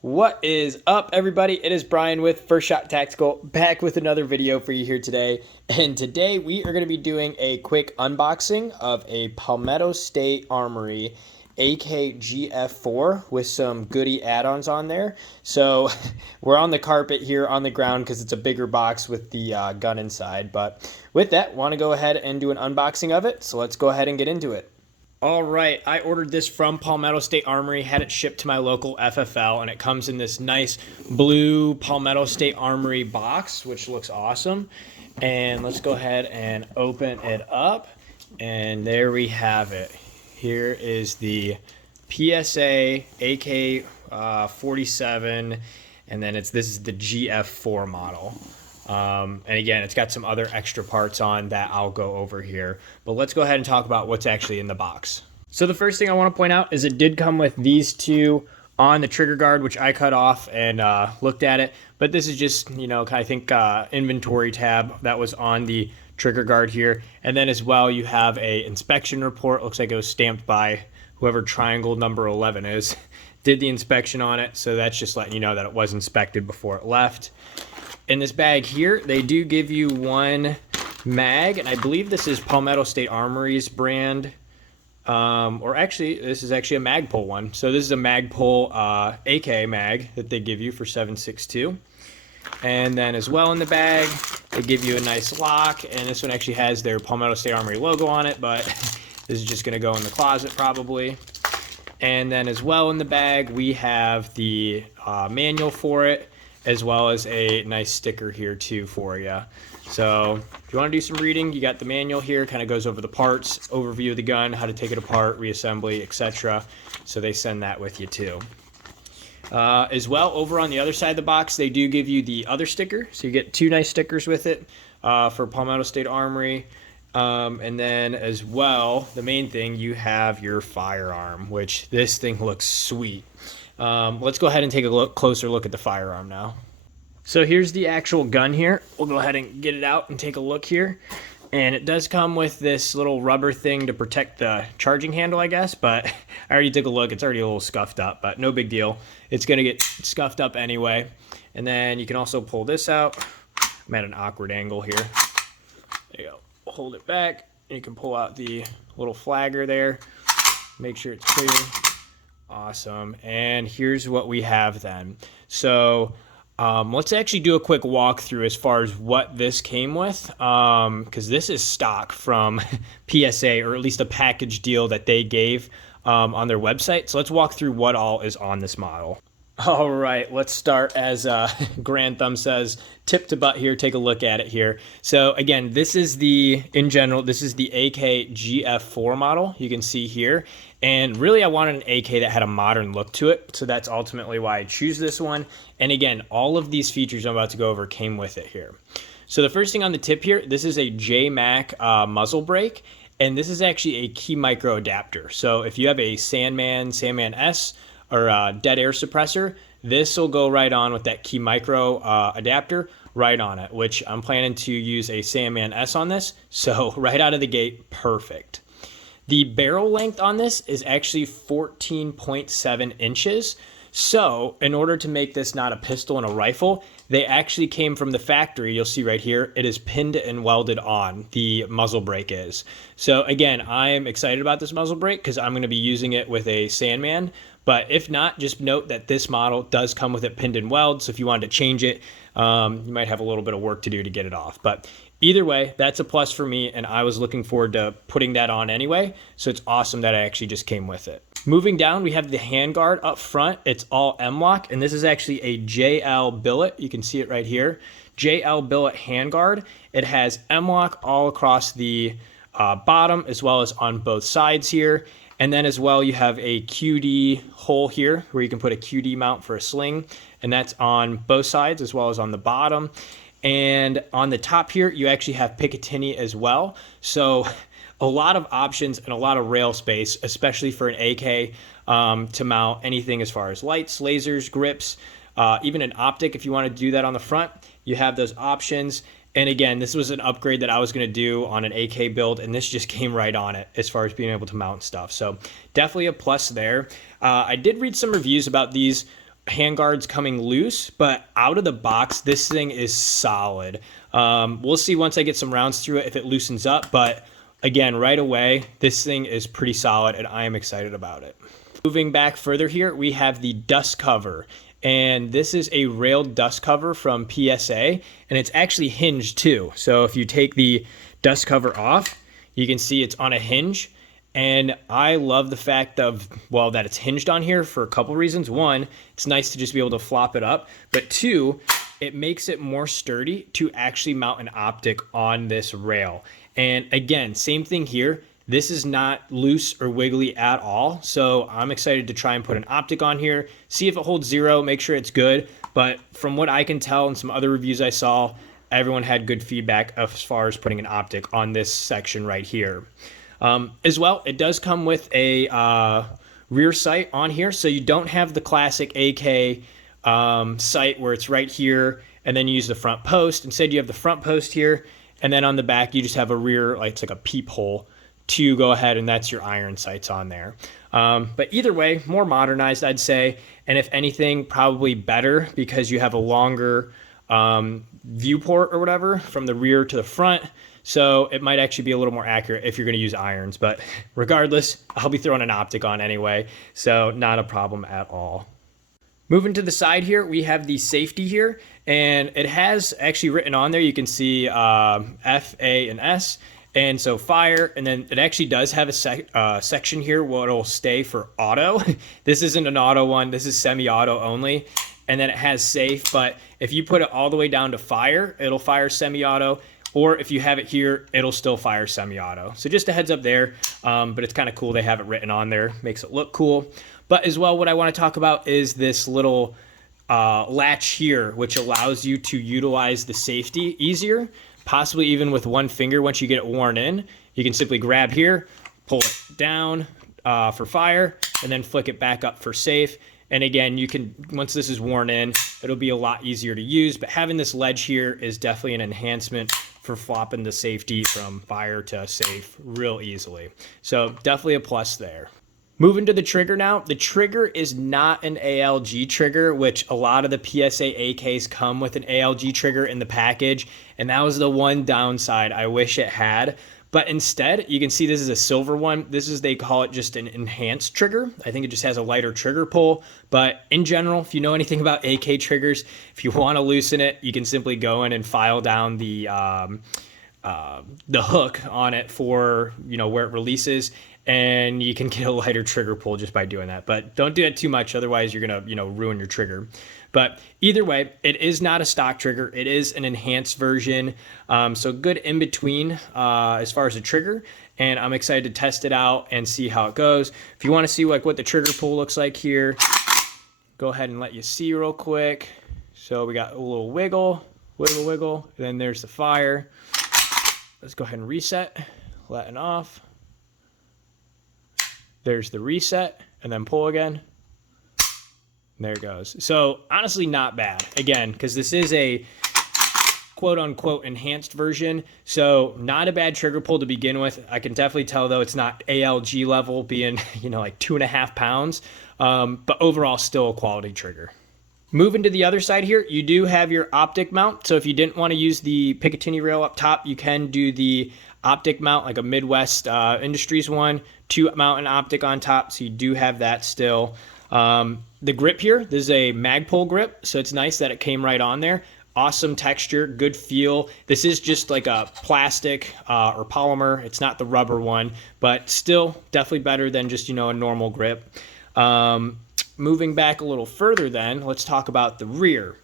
What is up, everybody? It is Brian with First Shot Tactical, back with another video for you here today. And today we are going to be doing a quick unboxing of a Palmetto State Armory GF4 with some goodie add-ons on there. So we're on the carpet here on the ground because it's a bigger box with the gun inside. But with that, want to go ahead and do an unboxing of it. So let's go ahead and get into it. All right, I ordered this from Palmetto State Armory, had it shipped to my local FFL, and it comes in this nice blue Palmetto State Armory box, which looks awesome. And let's go ahead and open it up, and there we have it. Here is the PSA AK-47, and then this is the GF4 model. And again, it's got some other extra parts on that I'll go over here. But let's go ahead and talk about what's actually in the box. So the first thing I want to point out is it did come with these two on the trigger guard, which I cut off and looked at it. But this is just, I think inventory tab that was on the trigger guard here. And then as well, you have a inspection report. Looks like it was stamped by whoever triangle number 11 is. Did the inspection on it. So that's just letting you know that it was inspected before it left. In this bag here, they do give you one mag, and I believe this is Palmetto State Armory's brand, or actually, this is actually a Magpul one. So this is a Magpul AK mag that they give you for 7.62. And then as well in the bag, they give you a nice lock, and this one actually has their Palmetto State Armory logo on it, but this is just gonna go in the closet probably. And then as well in the bag, we have the manual for it, as well as a nice sticker here too for you. So if you want to do some reading, you got the manual here, kind of goes over the parts, overview of the gun, how to take it apart, reassembly, etc. So they send that with you too. As well, over on the other side of the box, they do give you the other sticker. So you get two nice stickers with it for Palmetto State Armory. And then as well, the main thing, you have your firearm, which this thing looks sweet. Let's go ahead and take a closer look at the firearm now. So here's the actual gun here. We'll go ahead and get it out and take a look here. And it does come with this little rubber thing to protect the charging handle, I guess. But I already took a look. It's already a little scuffed up, but no big deal. It's going to get scuffed up anyway. And then you can also pull this out. I'm at an awkward angle here. There you go. Hold it back. And you can pull out the little flagger there. Make sure it's clear. Awesome. And here's what we have then. So let's actually do a quick walkthrough as far as what this came with, because this is stock from PSA, or at least a package deal that they gave on their website. So let's walk through what all is on this model. All right, let's start as Grand Thumb says, tip to butt here, take a look at it here. So again, this is in general, this is the AK GF4 model you can see here. And really I wanted an AK that had a modern look to it. So that's ultimately why I choose this one. And again, all of these features I'm about to go over came with it here. So the first thing on the tip here, this is a JMAC muzzle brake. And this is actually a key micro adapter. So if you have a Sandman S, or dead air suppressor, this will go right on with that key micro adapter right on it, which I'm planning to use a Sandman S on this. So right out of the gate, perfect. The barrel length on this is actually 14.7 inches. So in order to make this not a pistol and a rifle, they actually came from the factory. You'll see right here, it is pinned and welded on, the muzzle brake is. So again, I'm excited about this muzzle brake because I'm going to be using it with a Sandman. But if not, just note that this model does come with it pinned and weld. So if you wanted to change it, you might have a little bit of work to do to get it off. But either way, that's a plus for me, and I was looking forward to putting that on anyway. So it's awesome that I actually just came with it. Moving down, we have the handguard up front. It's all M-LOK, and this is actually a JL billet. You can see it right here. JL billet handguard. It has M-LOK all across the bottom as well as on both sides here. And then as well, you have a QD hole here where you can put a QD mount for a sling, and that's on both sides as well as on the bottom. And on the top here, you actually have Picatinny as well. So a lot of options and a lot of rail space, especially for an AK to mount anything as far as lights, lasers, grips, even an optic. If you want to do that on the front, you have those options. And again, this was an upgrade that I was going to do on an AK build, and this just came right on it as far as being able to mount stuff. So definitely a plus there. I did read some reviews about these handguards coming loose, but out of the box, this thing is solid. We'll see once I get some rounds through it if it loosens up, but again, right away, this thing is pretty solid and I am excited about it. Moving back further here, we have the dust cover. And this is a railed dust cover from PSA, and it's actually hinged too. So if you take the dust cover off, you can see it's on a hinge. And I love the fact of, well, that it's hinged on here for a couple reasons. One, it's nice to just be able to flop it up. But two, it makes it more sturdy to actually mount an optic on this rail. And again, same thing here. This is not loose or wiggly at all. So I'm excited to try and put an optic on here, see if it holds zero, make sure it's good. But from what I can tell and some other reviews I saw, everyone had good feedback as far as putting an optic on this section right here. As well, it does come with a rear sight on here, so you don't have the classic AK sight where it's right here and then you use the front post. Instead, you have the front post here, and then on the back you just have a rear, like it's like a peephole to go ahead, and that's your iron sights on there. But either way, more modernized, I'd say, and if anything, probably better because you have a longer viewport or whatever from the rear to the front. So it might actually be a little more accurate if you're going to use irons, but regardless, I'll be throwing an optic on anyway, so not a problem at all. Moving to the side here, we have the safety here, and it has actually written on there, you can see F, A, and S, and so fire, and then it actually does have a section here where it'll stay for auto. This isn't an auto one, this is semi-auto only, and then it has safe, but if you put it all the way down to fire, it'll fire semi-auto. Or if you have it here, it'll still fire semi-auto. So just a heads up there, but it's kind of cool they have it written on there, makes it look cool. But as well, what I want to talk about is this little latch here, which allows you to utilize the safety easier, possibly even with one finger once you get it worn in. You can simply grab here, pull it down for fire, and then flick it back up for safe. And again, you can, once this is worn in, it'll be a lot easier to use, but having this ledge here is definitely an enhancement for flopping the safety from fire to safe real easily. So definitely a plus there. Moving to the trigger now, the trigger is not an ALG trigger, which a lot of the PSA AKs come with an ALG trigger in the package, and that was the one downside I wish it had. But instead, you can see this is a silver one. This is, they call it just an enhanced trigger. I think it just has a lighter trigger pull. But in general, if you know anything about AK triggers, if you want to loosen it, you can simply go in and file down the hook on it for, you know, where it releases, and you can get a lighter trigger pull just by doing that. But don't do that too much, otherwise you're gonna, you know, ruin your trigger. But either way, it is not a stock trigger. It is an enhanced version. So good in between as far as the trigger. And I'm excited to test it out and see how it goes. If you want to see like what the trigger pull looks like here, go ahead and let you see real quick. So we got a little wiggle, wiggle, wiggle, and then there's the fire. Let's go ahead and reset, letting off. There's the reset, and then pull again. There it goes. So honestly, not bad. Again, because this is a quote-unquote enhanced version, so not a bad trigger pull to begin with. I can definitely tell, though, it's not ALG level, being, you know, like 2.5 pounds, but overall still a quality trigger. Moving to the other side here, you do have your optic mount. So if you didn't want to use the Picatinny rail up top, you can do the optic mount, like a Midwest Industries one, to mount an optic on top. So you do have that still. The grip here, this is a Magpul grip, so it's nice that it came right on there. Awesome texture, good feel. This is just like a plastic or polymer. It's not the rubber one, but still definitely better than just, you know, a normal grip. Moving back a little further then, let's talk about the rear.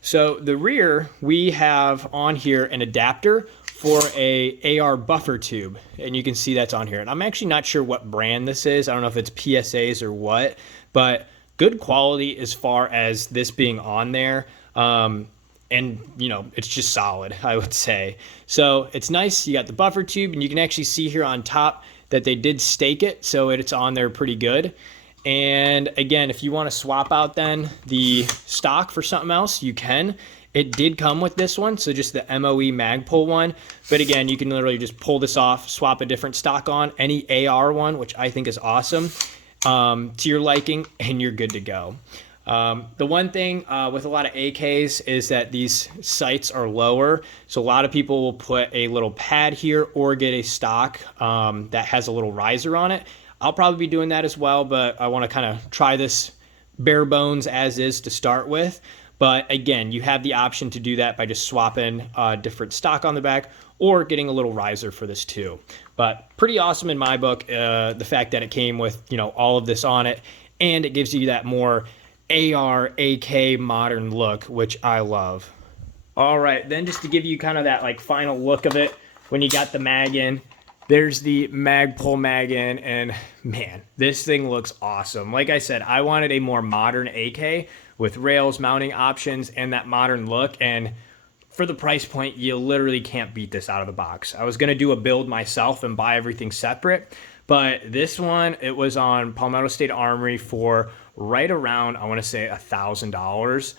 So the rear, we have on here an adapter for a AR buffer tube, and you can see that's on here. And I'm actually not sure what brand this is. I don't know if it's PSA's or what, but good quality as far as this being on there. And, you know, it's just solid, I would say. So it's nice. You got the buffer tube, and you can actually see here on top that they did stake it, so it's on there pretty good. And again, if you want to swap out then the stock for something else, you can. It did come with this one, so just the MOE Magpul one. But again, you can literally just pull this off, swap a different stock on, any AR one, which I think is awesome, to your liking, and you're good to go. The one thing with a lot of AKs is that these sights are lower. So a lot of people will put a little pad here or get a stock that has a little riser on it. I'll probably be doing that as well, but I want to kind of try this bare bones as is to start with. But again, you have the option to do that by just swapping different stock on the back or getting a little riser for this too. But pretty awesome in my book, the fact that it came with, you know, all of this on it, and it gives you that more AR, AK modern look, which I love. All right, then just to give you kind of that like final look of it, when you got the mag in, there's the Magpul mag in, and man, this thing looks awesome. Like I said, I wanted a more modern AK with rails, mounting options, and that modern look, and for the price point, you literally can't beat this out of the box. I was gonna do a build myself and buy everything separate, but this one, it was on Palmetto State Armory for right around, I wanna say $1,000.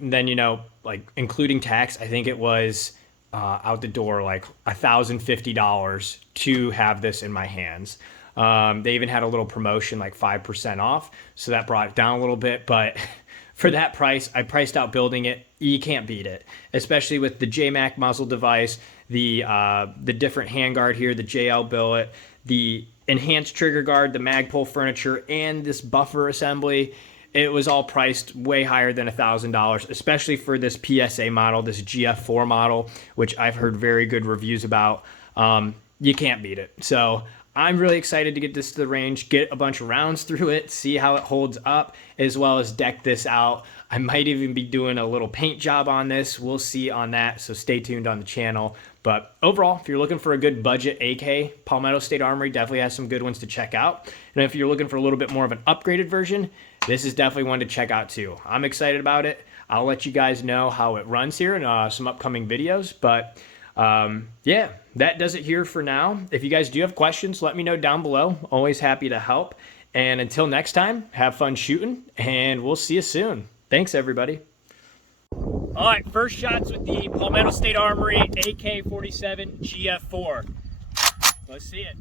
Then, you know, like including tax, I think it was out the door like $1,050 to have this in my hands. They even had a little promotion, like 5% off, so that brought it down a little bit, but for that price, I priced out building it. You can't beat it, especially with the JMAC muzzle device, the different handguard here, the JL billet, the enhanced trigger guard, the Magpul furniture, and this buffer assembly. It was all priced way higher than $1,000, especially for this PSA model, this GF4 model, which I've heard very good reviews about. You can't beat it. So I'm really excited to get this to the range, get a bunch of rounds through it, see how it holds up, as well as deck this out. I might even be doing a little paint job on this. We'll see on that, so stay tuned on the channel. But overall, if you're looking for a good budget AK, Palmetto State Armory definitely has some good ones to check out. And if you're looking for a little bit more of an upgraded version, this is definitely one to check out too. I'm excited about it. I'll let you guys know how it runs here in some upcoming videos. But yeah, that does it here for now. If you guys do have questions, let me know down below. Always happy to help. And until next time, have fun shooting, and we'll see you soon. Thanks, everybody. All right, first shots with the Palmetto State Armory AK-47 GF4. Let's see it.